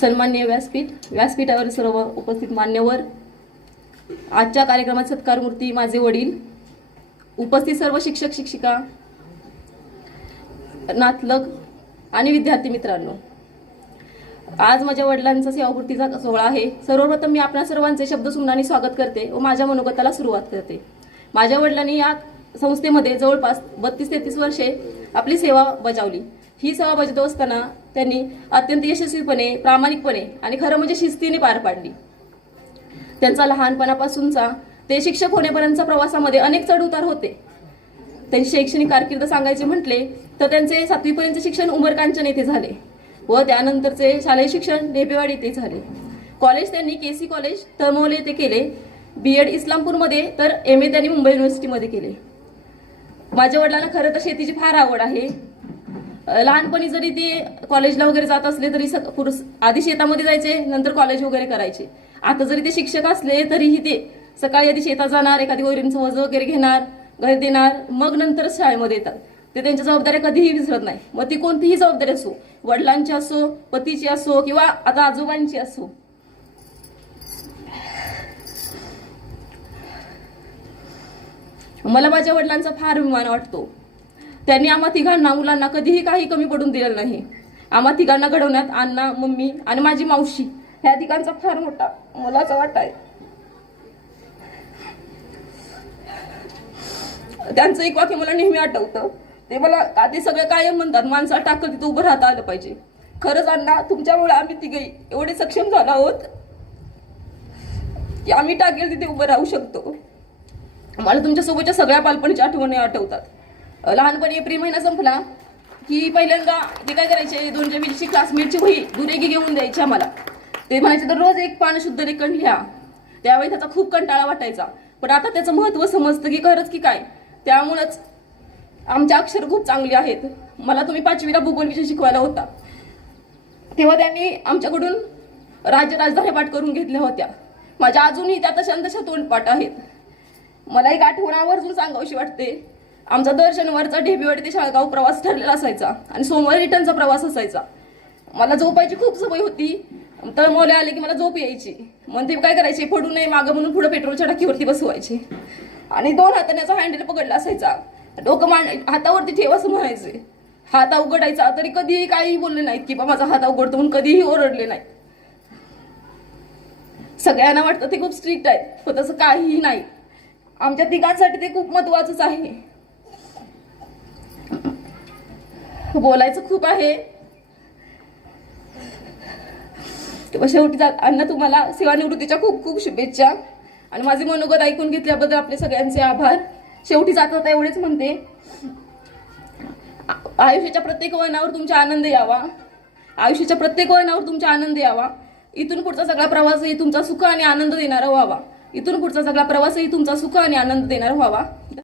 सन्मान्य व्यासपीठ व्यासपीठावर सर्व उपस्थित मान्यवर आजच्या कार्यक्रमात सत्कारमूर्ती माझे वडील उपस्थित सर्व शिक्षक शिक्षिका नातलग आणि विद्यार्थी मित्रांनो. आज माझ्या वडिलांचा सेवापूर्तीचा सोहळा आहे. सर्वप्रथम मी आपल्या सर्वांचे शब्दसुमनाने स्वागत करते व माझ्या मनोगताला सुरुवात करते. माझ्या वडिलांनी या संस्थेमध्ये जवळपास बत्तीस तेहतीस वर्षे आपली सेवा बजावली. ही सेवा बजावत असताना त्यांनी अत्यंत यशस्वीपणे प्रामाणिकपणे आणि खरं म्हणजे शिस्तीने पार पाडली. त्यांचा लहानपणापासूनचा ते शिक्षक होण्यापर्यंतचा प्रवासामध्ये अनेक चढउतार होते. त्यांची शैक्षणिक कारकीर्द सांगायचे म्हटले तर त्यांचे सातवीपर्यंत शिक्षण उमरकांचन येथे झाले व त्यानंतरचे शालेय शिक्षण ढेपेवाडी येथे झाले. कॉलेज त्यांनी के सी कॉलेज तळमवले येथे केले. बी एड इस्लामपूरमध्ये तर एम ए त्यांनी मुंबई युनिव्हर्सिटीमध्ये केले. माझ्या वडिलांना खरं तर शेतीची फार आवड आहे. लहानपणी जरी ते कॉलेजला वगैरे जात असले तरी पुरुष आधी शेतामध्ये जायचे नंतर कॉलेज वगैरे करायचे. आता जरी ते शिक्षक असले तरीही ते सकाळी आधी शेतात जाणार एखादी वैरींचं वजन वगैरे घेणार घरी देणार मग नंतर शाळेमध्ये येतात. ते त्यांच्या जबाबदाऱ्या कधीही विसरत नाही. मग ती कोणतीही जबाबदारी असो वडिलांची असो पतीची असो किंवा आता आजोबांची असो. मला माझ्या वडिलांचा फार अभिमान वाटतो. त्यांनी आम्हा तिघांना मुलांना कधीही काही कमी पडून दिलेलं नाही. आम्हा तिघांना घडवण्यात अण्णा मम्मी आणि माझी मावशी ह्या तिघांचा फार मोठा मोलाचा वाटा आहे. त्यांचं एक वाक्य मला नेहमी आठवतं. ते मला आधी सगळे कायम म्हणतात माणसा टाकत तिथं उभं राहता आलं पाहिजे. खरंच अण्णा तुमच्यामुळे आम्ही तिघे एवढे सक्षम झालो आहोत की आम्ही टाकेल तिथे उभं राहू शकतो. मला तुमच्यासोबतच्या सगळ्या बालपणीच्या आठवणी आठवतात. लहानपणी एप्रिल महिना संपला की पहिल्यांदा ते काय करायचे दोनच्या वीसची क्लासमेटची वही दुरेगी घेऊन द्यायची आम्हाला. ते म्हणायचे तर रोज एक पान शुद्ध लेखन लिहा त्यावेळी त्याचा खूप कंटाळा वाटायचा. पण आता त्याचं महत्त्व समजतं की खरंच की काय? त्यामुळंच आमचे अक्षर खूप चांगली आहेत. मला तुम्ही पाचवीला भूगोल विषय शिकवायला होता. तेव्हा त्यांनी आमच्याकडून राज्य राजधानी पाठ करून घेतल्या होत्या. माझ्या अजूनही त्या तशा तशा तोंडपाठ आहेत. मला एक आठवण आवर्जून सांगावशी वाटते. आमचा दर शनिवारचा ढेबीवाडी ते शाळगाव प्रवास ठरलेला असायचा. आणि सोमवारी रिटर्नचा प्रवास असायचा. मला झोपायची खूप सवय होती. तर मोले आले की मला झोप यायची. मग ते काय करायचे? पडू नये मागं म्हणून पुढे पेट्रोलच्या टाकीवरती बसवायचे. आणि दोन हाताने हँडल पकडला असायचा. डोकं मांड हातावरती ठेव असं म्हणायचे. हात अवघडायचा तरी कधीही काही बोलले नाहीत की बा माझा हात अवघडतो म्हणून कधीही ओरडले नाहीत. सगळ्यांना वाटतं ते खूप स्ट्रिक्ट आहे पण तसं काहीही नाही. आमच्या तिघांसाठी ते खूप महत्वाचंच आहे. बोलायचं खूप आहे. तेव्हा शेवटी जा- अण्णा तुम्हाला सेवानिवृत्तीच्या खूप खूप शुभेच्छा. आणि माझे मनोगत ऐकून घेतल्याबद्दल आपले सगळ्यांचे आभार. शेवटी जात जाता एवढेच म्हणते. आयुष्याच्या प्रत्येक वळणावर तुमचा आनंद यावा. आयुष्याच्या प्रत्येक वळणावर तुमचा आनंद यावा. इथून पुढचा सगळा प्रवासही तुमचा सुख आणि आनंद देणारा व्हावा. इथून पुढचा सगळा प्रवासही तुमचा सुख आणि आनंद देणारा व्हावा.